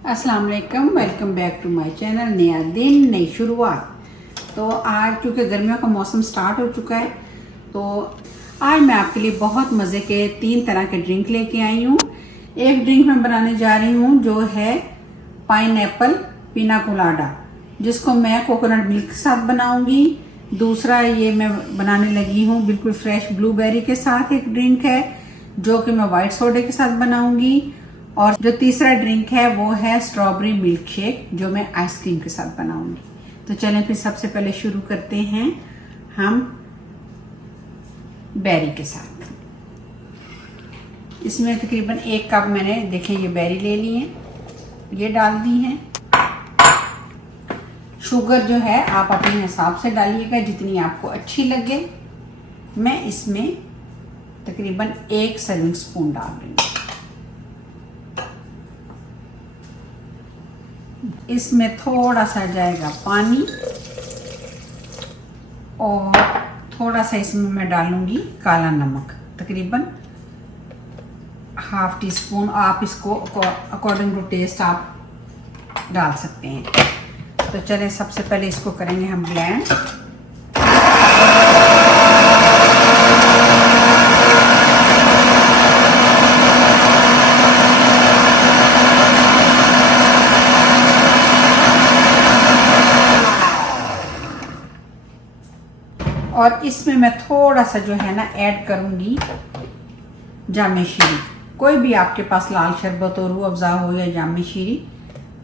अस्सलाम वालेकुम, welcome back to my channel. नया दिन नई शुरुआत। तो आज क्योंकि गर्मियों का मौसम स्टार्ट हो चुका है, तो आज मैं आपके लिए बहुत मज़े के 3 तरह के ड्रिंक लेके आई हूँ। एक ड्रिंक मैं बनाने जा रही हूँ जो है पाइनएप्पल पिना कोलाडा, जिसको मैं कोकोनट मिल्क के साथ बनाऊंगी। दूसरा ये मैं बनाने लगी हूँ बिल्कुल फ्रेश ब्लूबेरी के साथ एक ड्रिंक है, जो कि मैं वाइट सोडे के साथ बनाऊंगी। और जो तीसरा ड्रिंक है वो है स्ट्रॉबेरी मिल्क शेक, जो मैं आइसक्रीम के साथ बनाऊंगी। तो चलें फिर सबसे पहले शुरू करते हैं हम बेरी के साथ। इसमें तकरीबन 1 कप मैंने देखें ये बेरी ले ली है, ये डाल दी है। शुगर जो है आप अपने हिसाब से डालिएगा जितनी आपको अच्छी लगे। मैं इसमें तकरीबन 1 सर्विंग स्पून डाल रही हूँ। इसमें थोड़ा सा जाएगा पानी और थोड़ा सा इसमें मैं डालूंगी काला नमक, तकरीबन ½ टीस्पून। आप इसको अकॉर्डिंग टू टेस्ट आप डाल सकते हैं। तो चलें सबसे पहले इसको करेंगे हम ब्लेंड। और इसमें मैं थोड़ा सा जो है ना ऐड करूंगी जामे शीरी। कोई भी आपके पास लाल शरबत हो, रूह अफ़ज़ा हो या जामे शीरी,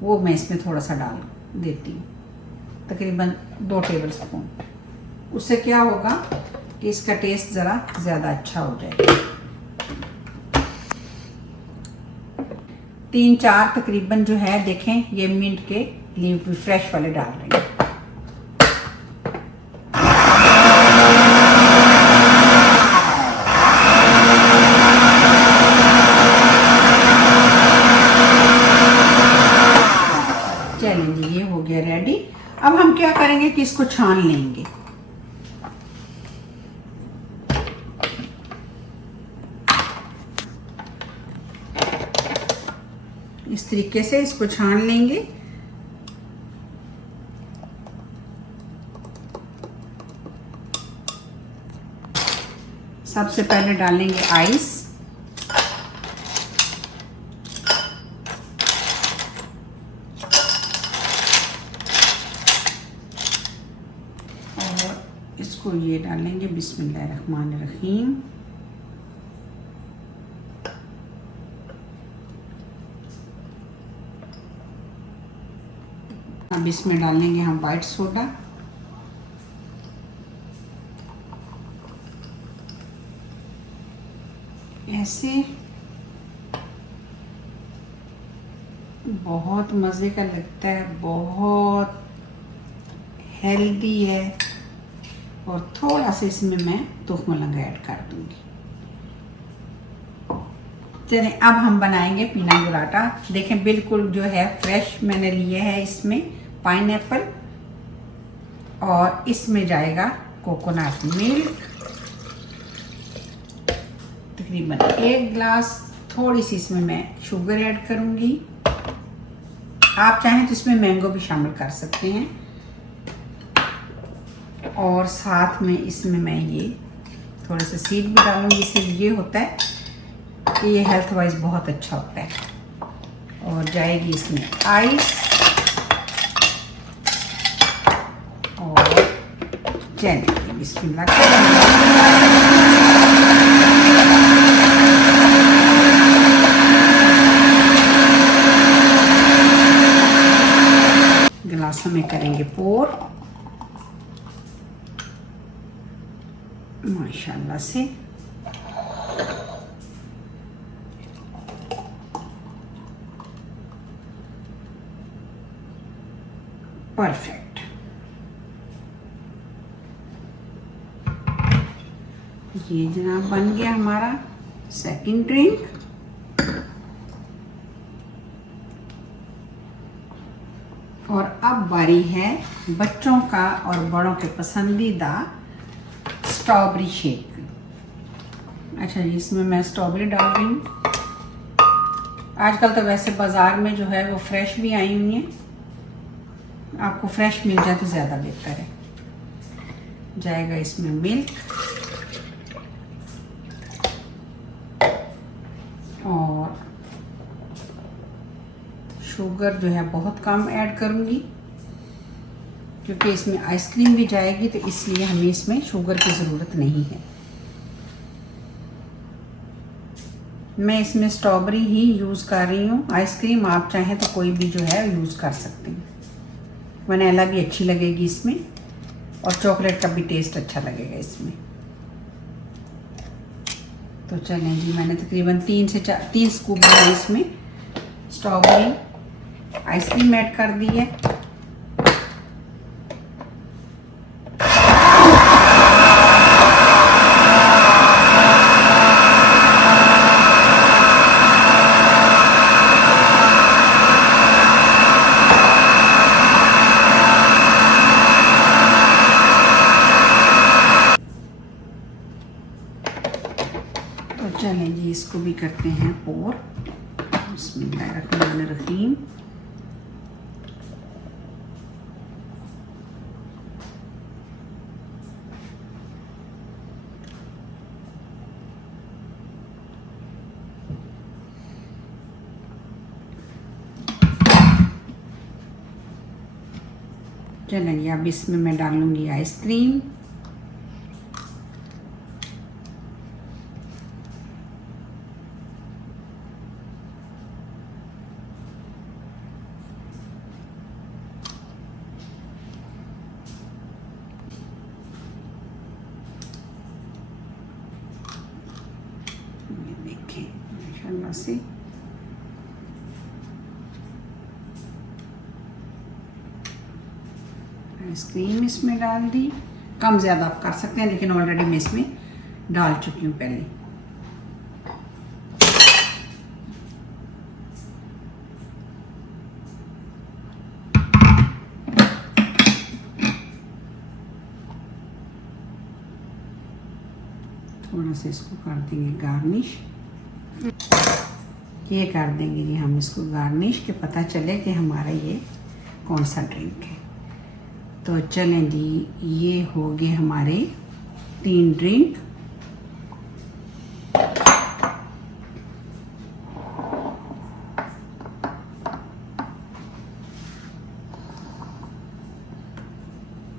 वो मैं इसमें थोड़ा सा डाल देती हूँ, तकरीबन 2 टेबल स्पून। उससे क्या होगा कि इसका टेस्ट ज़रा ज़्यादा अच्छा हो जाएगा। 3-4 तकरीबन जो है देखें ये मिंट के लीव भी फ्रेश वाले डाल रही हैं। चलेंगे, ये हो गया रेडी। अब हम क्या करेंगे कि इसको छान लेंगे। इस तरीके से इसको छान लेंगे। सबसे पहले डालेंगे आइस, इसको ये डालेंगे बिस्मिल्लाहिर्रहमानिर्रहीम। अब इसमें डालेंगे हम वाइट सोडा, ऐसे बहुत मज़े का लगता है, बहुत हेल्दी है। और थोड़ा सा इसमें मैं तुख मलंगा ऐड कर दूंगी। चलिए अब हम बनाएंगे पीना कोलाडा। देखें बिल्कुल जो है फ्रेश मैंने लिए है इसमें पाइनएप्पल, और इसमें जाएगा कोकोनट मिल्क तकरीबन 1 ग्लास। थोड़ी सी इसमें मैं शुगर ऐड करूंगी। आप चाहें तो इसमें मैंगो भी शामिल कर सकते हैं। और साथ में इसमें मैं ये थोड़े से सीड भी डालूंगी। इससे ये होता है कि ये हेल्थ वाइज बहुत अच्छा होता है। और जाएगी इसमें आइस और चलिए बिस्मिल्लाह। गिलासों में करेंगे पोर माशाल्लाह से। परफेक्ट। ये जनाब बन गया हमारा सेकंड ड्रिंक। और अब बारी है बच्चों का और बड़ों के पसंदीदा स्ट्रॉबेरी शेक। अच्छा जी, इसमें मैं स्ट्रॉबेरी डाल रही हूँ। आजकल तो वैसे बाज़ार में जो है वो फ्रेश भी आई हुई हैं, आपको फ्रेश मिल जाए तो ज़्यादा बेहतर है। जाएगा इसमें मिल्क और शुगर जो है बहुत कम ऐड करूँगी, क्योंकि इसमें आइसक्रीम भी जाएगी तो इसलिए हमें इसमें शुगर की ज़रूरत नहीं है। मैं इसमें स्ट्रॉबेरी ही यूज़ कर रही हूँ। आइसक्रीम आप चाहें तो कोई भी जो है यूज़ कर सकते हैं। वनीला भी अच्छी लगेगी इसमें और चॉकलेट का भी टेस्ट अच्छा लगेगा इसमें। तो चलें जी, मैंने तकरीबन 3 से 3 स्कूप जो है इसमें स्ट्रॉबेरी आइसक्रीम ऐड कर दी है। तो चलें जी, इसको भी करते हैं पोर। बिस्मिल्लाहिर्रहमानिर्रहीम। चलें जी, अब इसमें मैं डालूंगी आइसक्रीम। देखें माशाल्लाह से आइसक्रीम इसमें डाल दी। कम ज़्यादा आप कर सकते हैं, लेकिन ऑलरेडी मैं इसमें डाल चुकी हूँ पहले। थोड़ा सा इसको कर देंगे गार्निश। ये कर देंगे जी हम इसको गार्निश, के पता चले कि हमारा ये कौन सा ड्रिंक है। तो चलें जी, ये हो गए हमारे 3 ड्रिंक।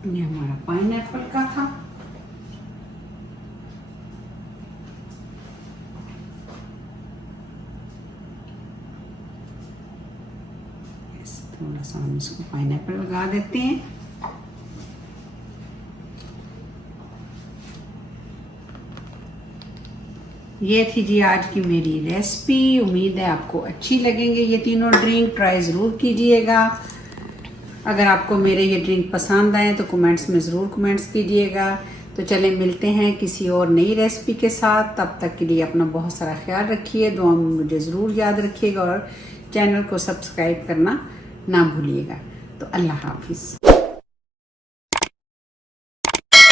ये हमारा पाइनएप्पल का था। थोड़ा सा हम इसको पाइनएप्पल लगा देते हैं। ये थी जी आज की मेरी रेसिपी। उम्मीद है आपको अच्छी लगेंगे ये तीनों ड्रिंक। ट्राई ज़रूर कीजिएगा। अगर आपको मेरे ये ड्रिंक पसंद आए तो कमेंट्स में ज़रूर कमेंट्स कीजिएगा। तो चलें, मिलते हैं किसी और नई रेसिपी के साथ। तब तक के लिए अपना बहुत सारा ख्याल रखिए। दुआ में मुझे ज़रूर याद रखिएगा और चैनल को सब्सक्राइब करना ना भूलिएगा। तो अल्लाह हाफिज़।